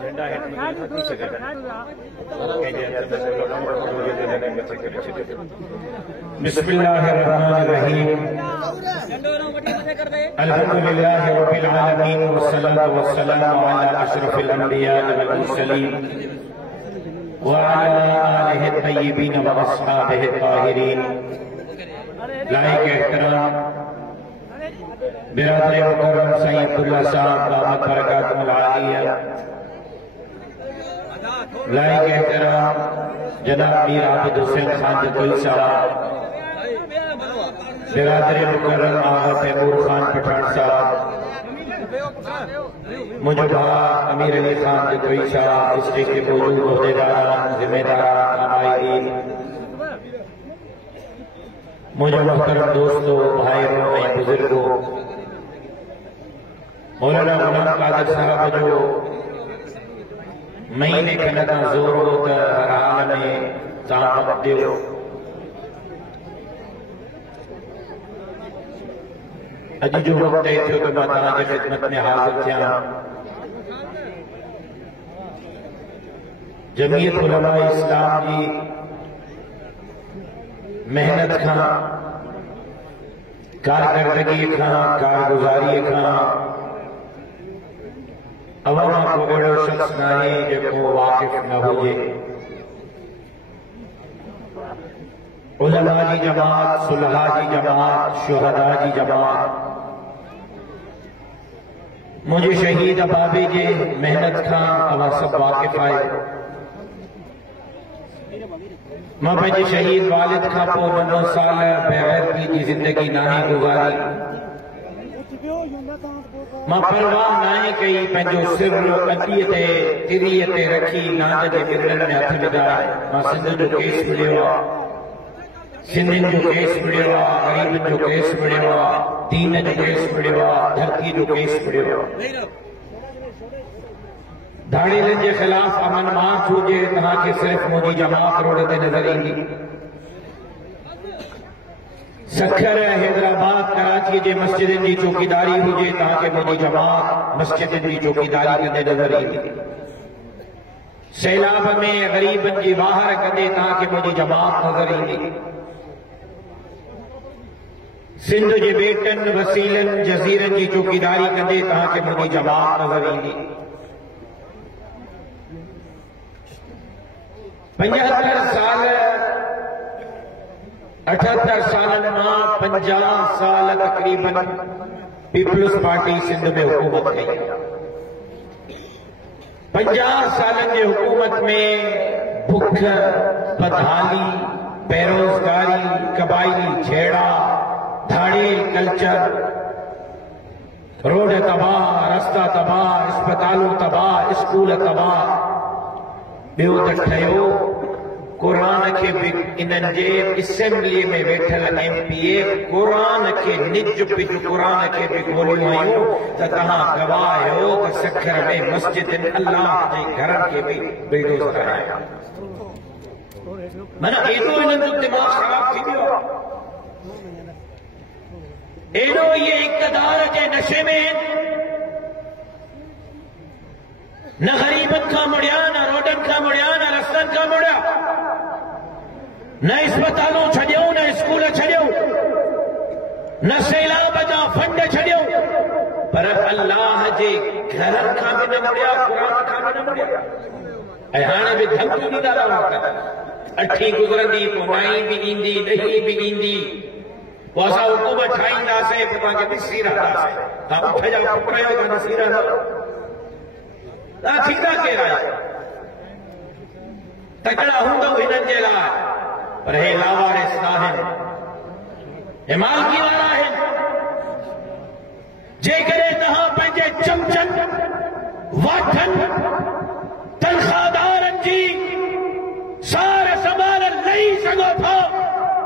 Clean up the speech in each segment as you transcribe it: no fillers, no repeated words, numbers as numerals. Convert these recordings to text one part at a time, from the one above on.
बिस्मिल्लाहिर्रहमानिर्रहीम अल्हम्दुलिल्लाहि रब्बिल आलमीन वस्सलातु वस्सलामु अला अशरफिल अंबिया वल मुरसलीन व अला आलिहि तय्यिबीन व अस्हाबिहि ताहिरीन। लाइक एहतराम बिरादर मुकर्रम सैयदुल्लाह साहब दामत बरकातुहुल आलिया, लाइक एहतराम जनाब मीर आबिद हुसैन खान जतोई साहब, बिरादर मुकर्रम आगा तैमूर खान पठान साहब, मुजबा अमीर अली खान जतोई साहब, डिस्ट्रिक्ट के मौजूद ओहदेदारान, जिम्मेदारान, आमाइदीन, मुझे मोहतरम दोस्तों, भाइयों और बुजुर्गों, मौलाना गुलाम कादिर साहब जो महीने के लगा जोर हो त हर हाल में ताकत दियो। अज जो वक्त है तो मैं तव्हांजी खिदमत में हाज़िर थियां। जमीयत उलमा इस्लाम की मेहनत खां, कारकर्दगी खां, कारगुजारी खां अवामा को अड़ो शख्स न है जो वाकिफ न हुए। उलमा की जमात, सुलहा की जमात, शुहदा की जमात, मुझे शहीद अबाबे के मेहनत खां अवा सब वाकिफ आए। मां पंहिंजे शहीद वालिद खां पोइ 9 साल बेगैरती की जिंदगी नाहे गुज़ारी। मां परवाह नाहे कई, पंहिंजो सिर अॾीअ ते तिरीअ ते रखी नाज जे गिरड़नि में हथ विधाए। मां सिंध जो केस मिलियो आहे, सिंधियुनि जो केस मिलियो आहे, ग़रीबनि जो केस मिलियो आहे, दीन जो केस मिलियो आहे, धरती जो केस मिलियो आहे। धाड़ेलनि के खिलाफ अमन मार्च हुए तव्हांखे सिर्फ मुझी जमात रोड ते नजर ईंदी। सखर, हैदराबाद, कराची के मस्जिदनि की चौकीदारी हुए तव्हांखे मुझी जमात मस्जिदनि की चौकीदारी कंदे नजर ईंदी। सैलाब में गरीबन की बाहर कंदे तव्हांखे मुझी जमात नजर ईंदी। सिंध के बेटन, वसीलन, जज़ीरन की चौकीदारी कंदे तव्हांखे मुझी जमात नजर ईंदी। 75 साल 78 साल मां 50 साल तकरीबन पीपल्स पार्टी सिंध में हुकूमत कई। 50 साल की हुकूमत में भुख, बदहाली, बेरोजगारी, कबायली झेड़ा, धाड़ी कल्चर, रोड तबाह, रास्ता तबाह, अस्पतालों तबाह, स्कूल तबाह। ॿियो त ठहियो क़ुरान के इन्हनि जे असेंबली में वेठल MPA क़ुरान के निज पिज क़ुरान के भी ॻोल्हियूं आहियूं त तव्हां गवाह आहियो त सखर में मस्जिदनि अल्लाह जे घरनि खे बि बिल्डोज़र हणाया। माना एॾो हिननि जो दिमाग़ ख़राब थी वियो आहे, एॾो इहे इक़्तिदार जे नशे में न गरीबन खां मुड़िया, न रोडन खां मुड़िया, न रस्तन खां मुड़िया, न अस्पतालों छड़ियो, न स्कूल छड़ियो, न सैलाब जा फंड छड़ियो, पर अल्लाह जे घर खां बि न मुड़िया, क़ुरान खां बि न मुड़िया। ऐं हाणे बि धमकियूं ॾींदा रहनि था। 8 गुज़रंदी, पोइ 9 बि ईंदी, 10 बि ईंदी, पोइ असां हुकूमत ठाहींदासीं, पोइ तव्हांखे ॾिसी रहंदासीं। तव्हां उठ जा पुट आहियो त ॾिसी रहंदा, थींदा केरु आहियो? तकड़ा हूंदो हिननि जे लाइ, पर हे लावारिस न आहिनि, हे मालकी वारा आहिनि। जेकॾहिं तव्हां पंहिंजे चमचनि, वाठनि, तनख़्वाहदारनि जी सार संभाल लही सघो था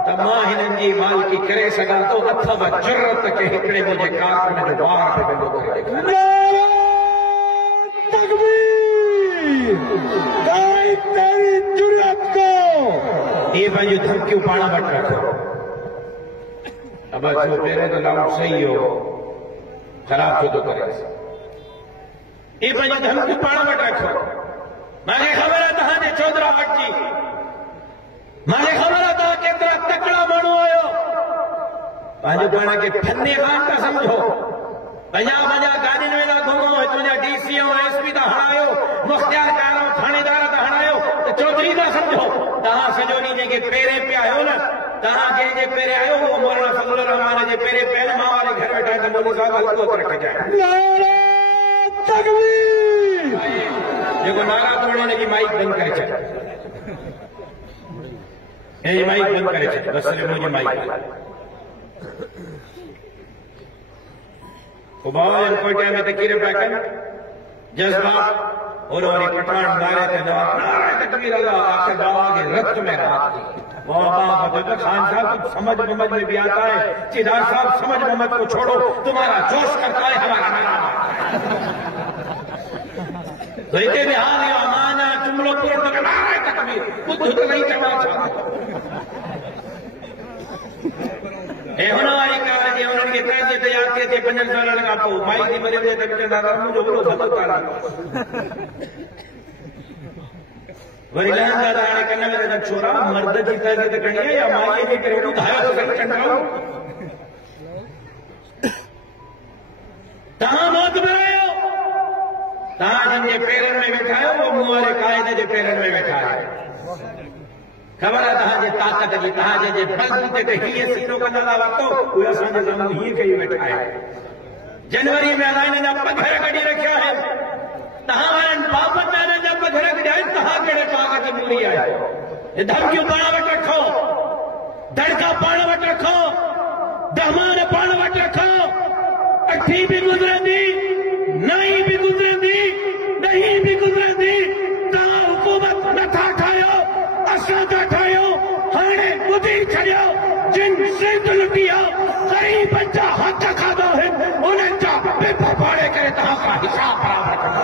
त मां हिननि जी मालकी करे सघां थो। अथव जुर्रत के हिकिड़े मुंहिंजे कारकुन जो ॿार बि वेंदो करे ॾेखारे। तेरी जुर्रत को ये पंहिंजूं धमकियूं पाण वटि रखो। अब जो पहिरें तो लाउड सही हो, ख़राब छो थो करे? ये पंहिंजूं धमकियूं पाण वटि रखो। मूंखे ख़बर आहे तव्हांजे चौधरा हटजी मूंखे ख़बर आहे तव्हां केतिरा तकड़ा माण्हू आहियो पंहिंजो पाण खे फन्ने खान था सम्झो 50 गाॾियुनि में था घुमो तुंहिंजा DC ऐं SP था हणायो मुख़्तियार कार ऐं थाणेदार था हणायो त चौधरी था सम्झो तव्हां सॼो ॾींहुं जेके पेरे पिया आहियो न तव्हां जंहिंजे पेरे आहियो उहो मौलाना फज़लुर रहमान जे पेरे पिया आहिनि मां वारे घर वेठा आहिनि मोदी साहिब हल्को करे रखजांइ जेको नारा तोड़े हुनजी माइक बंदि करे छॾ ऐं माइक बंदि करे छॾ बसि मुंहिंजी माइक बाबा कोयटा में तकीर पिया कनि जज़्बात और पठान नारे ते तकबीर अल्लाह आखिर बाबा के रक्त में रात बाबा खान साहब कुछ समझ मोहम्मद में भी आता है चिदार साहब समझ मोहम्मद को छोड़ो तुम्हारा जोश करता है हमारा नारा तो इतने भी हाल है अमाना तुम लोग पूरा नारे तकबीर खुद तो नहीं चढ़ा वारी कार जी उन्हनि खे तंहिंजे तयार थिए थी 5 सालनि खां पोइ माई जी मरे ते चवंदा मुंहिंजो वॾो भलो कारा वरी लहंदा त हाणे कन में त छोरा मर्द जी तर्ज़ त खणी आहे या माईअ जे करे ॿुधायो त सही चंडाओ तव्हां मौत में रहियो तव्हां जंहिंजे पेरनि में वेठा आहियो उहो मूं वारे क़ाइद जे पेरनि में वेठा आहियो ख़बर आहे तव्हांजे ताक़त जी तव्हांजे जे बलबूते ते हीअं सीनो कंदा था वरितो उहे असांजे साम्हूं हीअं कई वेठा आहिनि जनवरी में अलाए हिन जा पघर कढी रखिया आहिनि तव्हां वारनि बाबत में हिननि जा पघर कढिया आहिनि तव्हां कहिड़े पाग जी मूरी आहियो हे धमकियूं पाण वटि रखो दड़का पाण वटि रखो दहमान पाण वटि रखो अठी बि गुज़रंदी नई बि गुज़रंदी ॾहीं बि गुज़रंदी तव्हां हुकूमत नथा ठाहियो असां था ठाहियो हाणे ॿुधी छॾियो जिन सिंध लुटी आहे ग़रीबनि जा हथ खाधा आहिनि उन्हनि जा पिप फाड़े करे तव्हां खां हिसाब बराबरि कंदा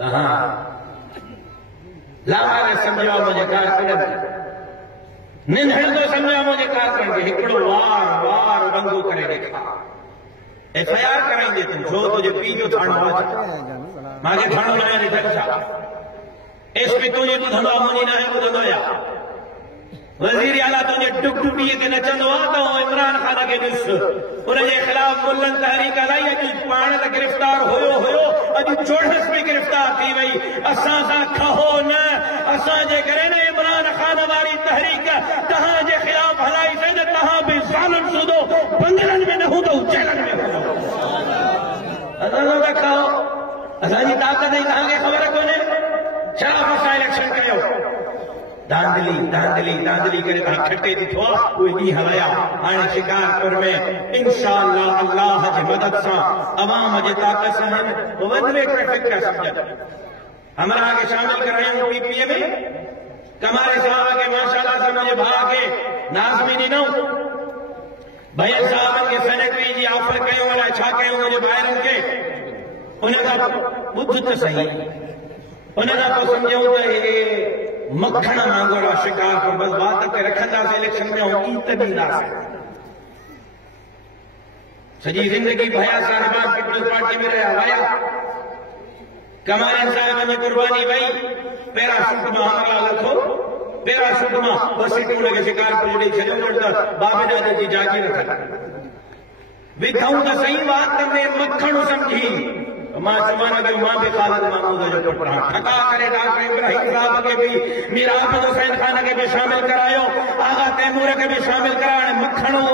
तव्हां लावार सम्झो मुंहिंजे कारकुननि निंढड़ंदो सम्झो मुंहिंजे कारकुननि खे हिकिड़ो वार उॾंगो करे ॾेखार FIR कराईंदे तूं छो तुंहिंजे पीउ जो थाणो आहे मूंखे थाणो न आहे SP तुझे ॿुधंदो आहे मुंहिंजी नाहे ॿुधंदो आहियां वज़ीर आला तुंहिंजे डुगडुगीअ ते नचंदो आहे त इमरान खान खे ॾिस उनजे ख़िलाफ़ मुल्हनि तहरीक हलाई अॼु पाण त गिरफ़्तार हुयो अॼु चोड़स में गिरफ़्तार थी वई असां सां खहो न असांजे करे न इमरान खान वारी तहरीक तव्हांजे ख़िलाफ़ हलाईसीं त तव्हां बि ज़ालिम सूदो बंगलनि में न हूंदो जेलनि में हूंदो असां त खहो असांजी ताक़त जी तव्हांखे ख़बर कोन्हे शराब सां इलेक्शन कयो दांदली करे तव्हां खटे ॾिठो आहे उहे ॾींहं हलाया हाणे शिकारपुर में इंशाअल्लाह अल्लाह जी मदद सां अवाम जी ताक़त सां वधवे ट्रैफिक पिया सम्झनि हमरा खे शामिल करायूं PPA में कमारे साहब खे माशाअल्लाह सां मुंहिंजे भाउ खे नाज़मी ॾिनो भैया साहब खे सेनेटरी जी ऑफर कयो अलाए छा कयो मुंहिंजे ॿाहिरनि खे उन खां ॿुध त सही उन खां पोइ सम्झूं त हे मखण वांगुरु आहे शिकारपुर बसि बात ते रखंदासीं इलेक्शन में ऐं ईत ॾींदासीं सॼी ज़िंदगी भया साहिबान पीपल्स पार्टी में रहिया वया कमारन साहिब जी कुर्बानी वई पैराशूट मां हमला लथो पैराशूट मां 2 सीटूं हुनखे शिकारपुर ॾेई छॾियो त बाबे ॾाॾे जी जागी रखनि विधऊं त सही वात में मखण सम्झी मां चवां कि मां भी खालिद महमूद जो पुट आहियां ठका करे डॉक्टर इब्राहिम साहब खे भी मीर आबिद हुसैन खान खे भी शामिल करायो आगा तैमूर खे भी शामिल कराइण मखणो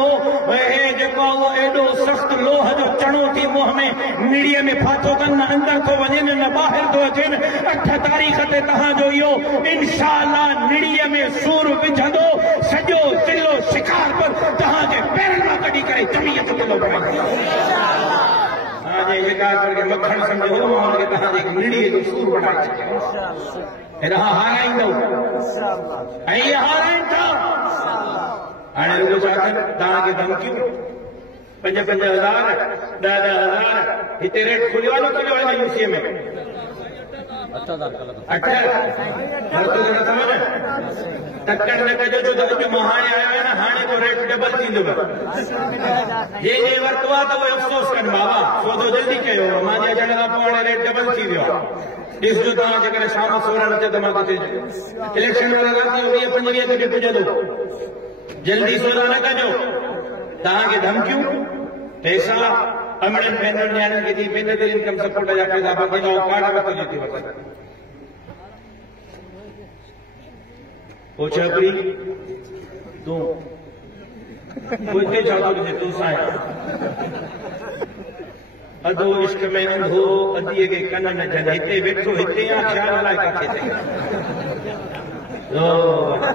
हे जेको वो एडो सख्त लोह जो चणो थी मुंह में मीडिया में फाथो कन अंदर तो वञनि न ॿाहिरि तो अचनि 8 तारीख़ ते तव्हांजो इहो इंशाअल्लाह मीडिया में सूर विझंदो सॼो ज़िलो शिकारपुर तव्हांजे पेरनि मां कढी करे जमीयत ज़िलो बणाईंदो शिकारपुर के मखण सम्झो उनखे तव्हांजे मीडिया जो सूर बणाए छॾियो हिन खां हाराईंदो ऐं इहे हाराइनि था हाणे रुॻो छा कनि तव्हांखे धमकियूं 5,000 10,000 हिते रेट खुलियो आहे न खुलियो आहे UCA में 8 तकड़ न कजो जो अॼु मां हाणे आयो आहियां न हाणे तो रेट डबल थींदो जे वरितो आहे त उहे अफ़सोस कनि बाबा छो तो जल्दी कयो मुंहिंजे अचण खां पोइ हाणे रेट डबल थी पियो इस जो तव्हां जेकॾहिं शाम 16 अचे त मां किथे इलेक्शन वारा राति जो 20-25 ते पुॼंदो जल्दी 16 न कजो तव्हांखे धमकियूं पैसा अमड़नि भेनरुनि नियाणियुनि खे दी भेनर ते इनकम सपोर्ट जा पैसा बंदीदा कार्ड वरितो थी वठे ओ छपरी तूं हिते छा थो ॾिसे तूं सां अधो इश्क में अंधो अधीअ खे कन न जन हिते वेठो हिते या ख़्याल अलाए किथे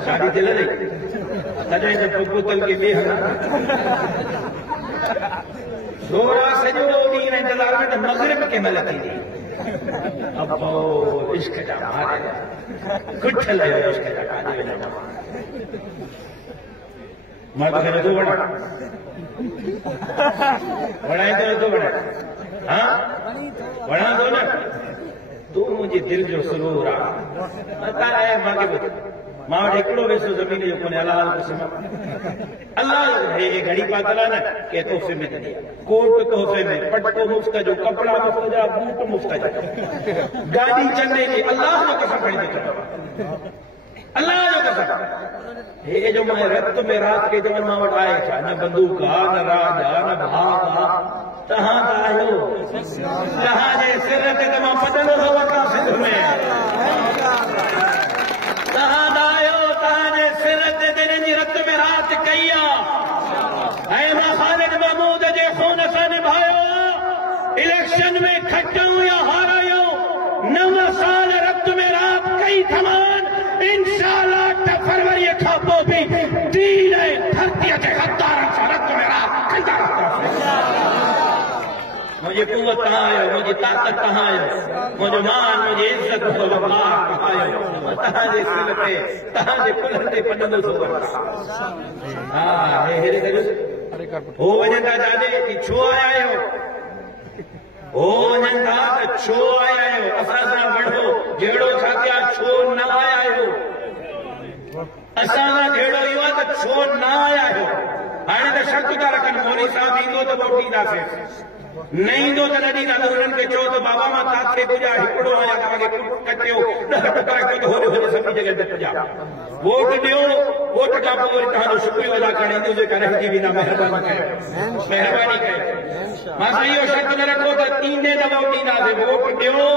शादी थियल नहीं तॾहिं त पुतल खे ॿिए थोरा सॼो ॾींहुं इंतज़ार में त मग़रिब कंहिं महिल थींदी अबो इश्क जा मार कुठल इश्क जा काॾे वञा मां तोखे नथो वणा वणाए थो नथो वणा हाँ वणा थो न तूं मुंहिंजे दिलि जो सुरूर आहे मां वटि हिकिड़ो पैसो ज़मीन जो कोन्हे अलाह हे घड़ी पातल आहे न के तोहफ़े में ॾिनी कोट तोहफ़े में पटको मुफ़्त जो कपिड़ा मुफ़्त जा बूट मुफ़्त जा गाॾी चने जी अलाह जो कसम खणी थो चवां अल्लाह जो कसम हे जो मैं रत में रात के जमन मां वटि आहे छा न बंदूक आहे न राज आहे न भाग आहे तव्हां त आहियो तव्हांजे सिर ते त मां पटंदो थो वठां सिंध में तव्हां त आहियो तव्हांजे सिर ते जिन्हनि जी रत में रात कई आहे ऐं मां ख़ालिद महमूद जे खून सां निभायो इलेक्शन में खटियूं या हारायूं 9 साल रत में रात कई थमान इंशाअल्लाह फरवरी खां पोइ बि दीन ऐं धरतीअ ते गद्दारनि सां रत में रात कंदा मुंहिंजी कुवत तव्हां आहियो मुंहिंजी ताक़त तव्हां आहियो मुंहिंजो मान मुंहिंजी इज़त मुंहिंजो वक़ार तव्हां आहियो तव्हांजे सिर ते तव्हांजे पुलनि ते पटंदो थो हा हेरे हो वञनि था जाॾे की छो आया आहियो हो वञनि था त छो आया आहियो असां सां वठो जहिड़ो छा कया छो न आया आहियो असां सां जहिड़ो इहो आहे त छो न आया आहियो हाणे त शर्त था रखनि मोदी साहिब ईंदो त वोट ॾींदासीं न ईंदो त न ॾींदा त हुननि खे चओ त बाबा मां तव्हांखे पुॼा हिकिड़ो आहियां तव्हांखे कटियो 10 टुकड़ा कयो होॾे सभिनी जॻह ते पुॼा वोट ॾियो वोट खां पोइ वरी तव्हांजो शुक्रियो अदा करणु ईंदो करे हटी वेंदा महिरबानी कयो मां सां इहो शर्त न रखो त ईंदे त वोट ॾींदासीं वोट ॾियो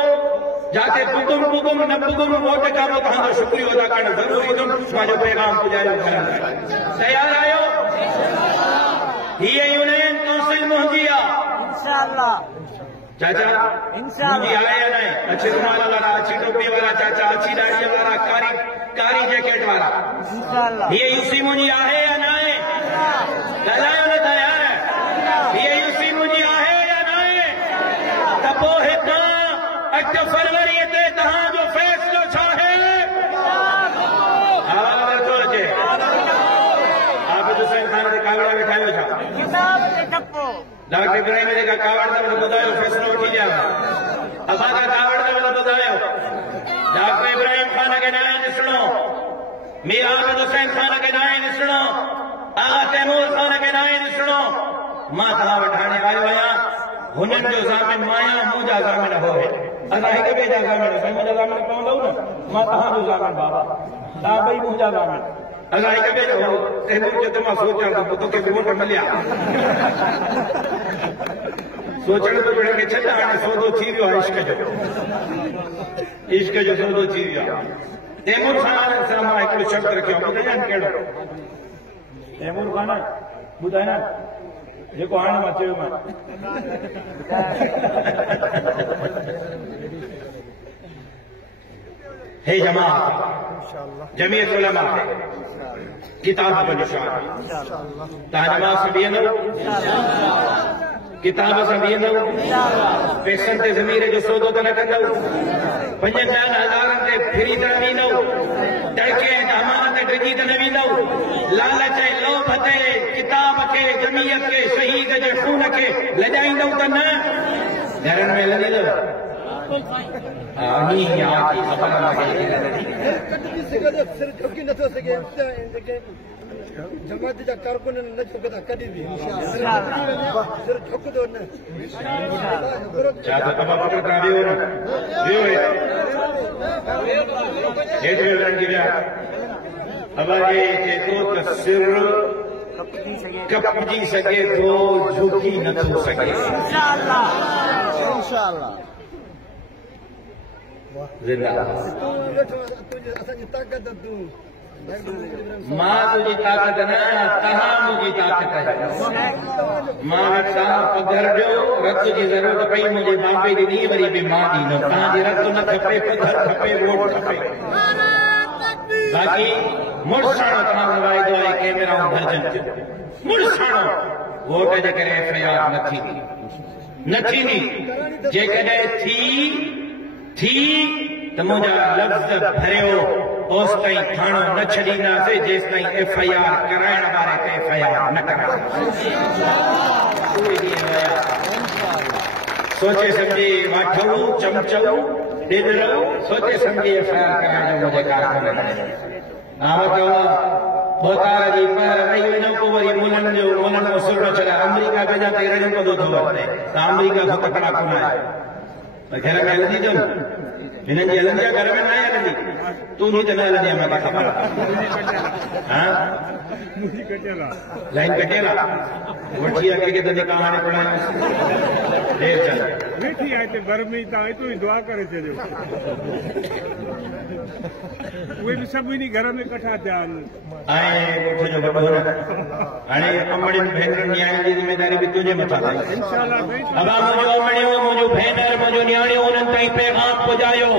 जाते पुगुम न पुगुम वोट खां पोइ तव्हांजो शुक्रियो अदा करणु ज़रूरी ईंदुमि पंहिंजो पैगाम पुॼायो तयार आहियो हीअ यूनियन काउंसिल मुंहिंजी आहे चाचा मुंहिंजी आहे या न अच्छी रुमाल वारा अच्छी टोपी वारा चाचा अच्छी दाढ़ी वारा कारी जैकेट वारा हीअ यूसी मुंहिंजी आहे या न आहे ॻाल्हायो न तयार हीअ यूसी मुंहिंजी आहे या न आहे त पोइ हितां 8 फरवरी ते तव्हांजो फ़ैसिलो छा आहे आवाज़ नथो अचे आबिद हुसैन खान ते कावड़ा वेठायो छा डॉक्टर इब्राहिम जेका कावड़ त ॿुधायो फ़ैसिलो वठी ॾियां असां खां कावड़ त ॿुधायो डॉक्टर इब्राहिम खान खे न आहे ॾिसणो मीर आबिद हुसैन खान खे न आहे ॾिसणो आगा तैमूर खान खे न आहे ॾिसणो मां तव्हां वटि हाणे आयो आहियां हुननि जो ज़ामिन माया मुंहिंजा ज़ामिन हो असां हिक ॿिए जा ज़ामिन मुंहिंजा ज़ामिन पवंदव न मां तव्हांजो ज़ामिन बाबा तव्हां ॿई मुंहिंजा ज़ामिन असां हिक ॿिए जो तैमूर जो त मां सोचां त पोइ तोखे वोट मिलिया सोचण तो भेण खे छॾ हाणे सौदो थी वियो आहे इश्क जो सौदो थी वियो आहे तैमूर खान सां मां हिकिड़ो शर्त रखियो ॿुधायां कहिड़ो तैमूर खान ॿुधाए न जेको हाणे मां चयोमांइ हे जमात जमीयत उलमा किताब पर निशान तव्हां जमात सां बीहंदव किताब सां बीहंदव पैसनि ते ज़मीर जो सौदो त न कंदव 5,000 ते फिरी त न वेंदव तड़के ऐं अमानत ते डिॼी त न वेंदव लालच ऐं लोभ ते किताब खे जमीयत खे शहीद जे खून खे लॼाईंदव त न घरनि में लॻंदव जमात जा कारकुन न झुकदा कदी भी इंशाअल्लाह सिर झुक दो न इंशाअल्लाह चाचा बाबा पकड़ा दियो न दियो ये रण की व्या अब ये तो सिर कपजी सके तो झुकी न थो सके इंशाअल्लाह इंशाअल्लाह जिंदाबाद तुझे असांजी ताकत तू मां तुझी ताकत न तहां मुझी ताकत है मां तहां पघर जो रत जी जरूरत पई मुझे बापे दी वरी बि मां दी न तहां जी रत न खपे पघर खपे वोट खपे बाकी मुड़साणो तहां वाइदो आहे कैमरा भरजन मुड़साणो वोट जे करे एफआईआर न थींदी जेकॾहिं थी त मुंहिंजा लफ़्ज़ भरियो ओस ताईं थाणो न छॾींदासीं जेसि ताईं एफआईआर कराइण वारे ते एफआईआर न सोचे सम्झी वाठूं चमचूं ॾिदरूं सोचे सम्झी एफआईआर कराइण जो मुंहिंजे कारकुन बोतार जी पर रही वञो पोइ वरी मुननि जो सुर न छॾाए अमरीका पंहिंजा तेरड़ियूं पदो थो वठे त अमरीका खां तकड़ा कोन आहे घर में हलंदी अथनि हिननि जी हलंदी आहे घर में न हलंदी तूं बि त न हलंदी आहे मूंखे ख़बर आहे लाइन कटियल आहे वठी आहे कंहिंखे तॾहिं कहाणी पढ़ायूं देर चल वेठी आहे हिते घर में तव्हां एतिरो ई दुआ करे छॾियो उहे बि सभु इन घर में कठा थिया आहिनि ऐं ॻोठ जो वॾो न हाणे अमड़ियुनि भेनरुनि न्याणियुनि जी ज़िमेदारी बि तुंहिंजे मथां अथई अबा मुंहिंजो अमड़ियो मुंहिंजो भेनर मुंहिंजो न्याणियूं उन्हनि ताईं पैगाम पुॼायो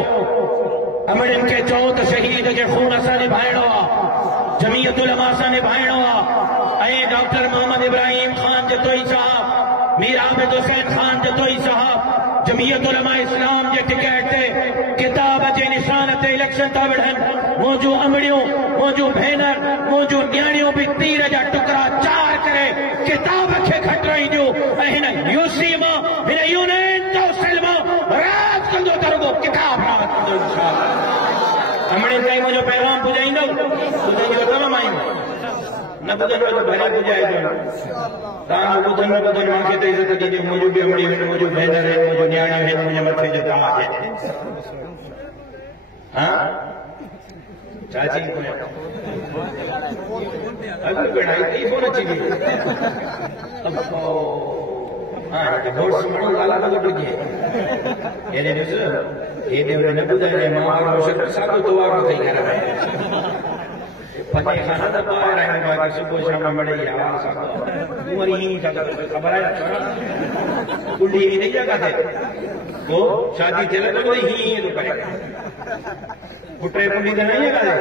अमड़ियुनि खे चओ त शहीद खे खून असां निभाइणो आहे जमीयत उलमा सां निभाइणो आहे ऐं डॉक्टर मोहम्मद इब्राहिम ख़ान जतोई साहब मीर आबिद हुसैन ख़ान जतोई साहब जमीयत उलमा इस्लाम जे टिकट ते किताब जे निशान ते इलेक्शन था विढ़नि मुंहिंजूं अमड़ियूं मुंहिंजूं भेनर मुंहिंजूं न्याणियूं बि तीर जा टुकड़ा चार करे किताब खे खटराईंदियूं ऐं हिन यूसी मां हिन यूनियन काउंसिल मां राज कंदो त रुॻो किताब राज कंदो इंशाअल्लाह अमड़ियुनि ताईं मुंहिंजो पैगाम पुॼाईंदो ॿुधंदो तमामु आहियूं न ॿुधंदो त भले पुॼाइजो तव्हां ॿुधनि मूंखे त इज़त ॾिजो मुंहिंजूं बि अमड़ियूं आहिनि मुंहिंजूं भेनर आहिनि मुंहिंजूं न्याणियूं आहिनि मुंहिंजे मथे जो ताज आहे हा चाची अॻु पिणाई थी कोन अची वई वोट माण्हू ॻाल्हि थो ॿुधे हेॾे ॾिस हेॾे होॾे न ॿुधाइजे मां वारो साॻियो तो वारो अथई घर में पने खाना तो बाहर आए बाकी सुबह शाम बड़े यार उमर ही खबर है बुढ़ी ही नहीं जगह थे वो शादी चले तो ही तो करे पुटे बुढ़ी तो नहीं जगह है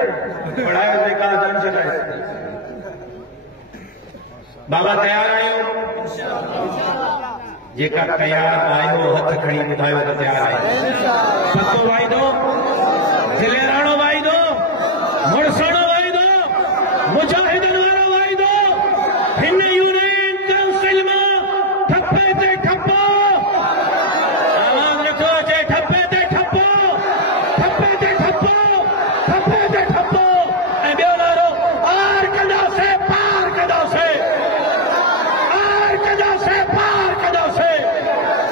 पढ़ाया से कहा जान चला बाबा तैयार आयो जेका तैयार आयो हथ खड़ी बुधायो तो तैयार आयो पतो वाइदो दिलेराणो वाइदो मुड़सणो मुजाहिदन वारो वाइदो हिन यूनियन काउंसिल मां ठप्पे ते ठप्पो आवाज़ रखो जे ठप्पे ते ठप्पो ठप्पे ते ठप्पो ठप्पे ते ठप्पो ऐं ॿियो नारो पार कंदासीं पार कंदासीं पार कंदासीं पार कंदासीं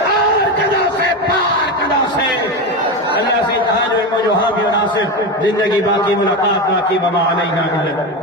पार कंदासीं पार कंदासीं अल्लाह से तहां जो मुंहिंजो हामियो नासिर ज़िंदगी बाक़ी मुलाक़ात बाक़ी वमा अलैना इल्ला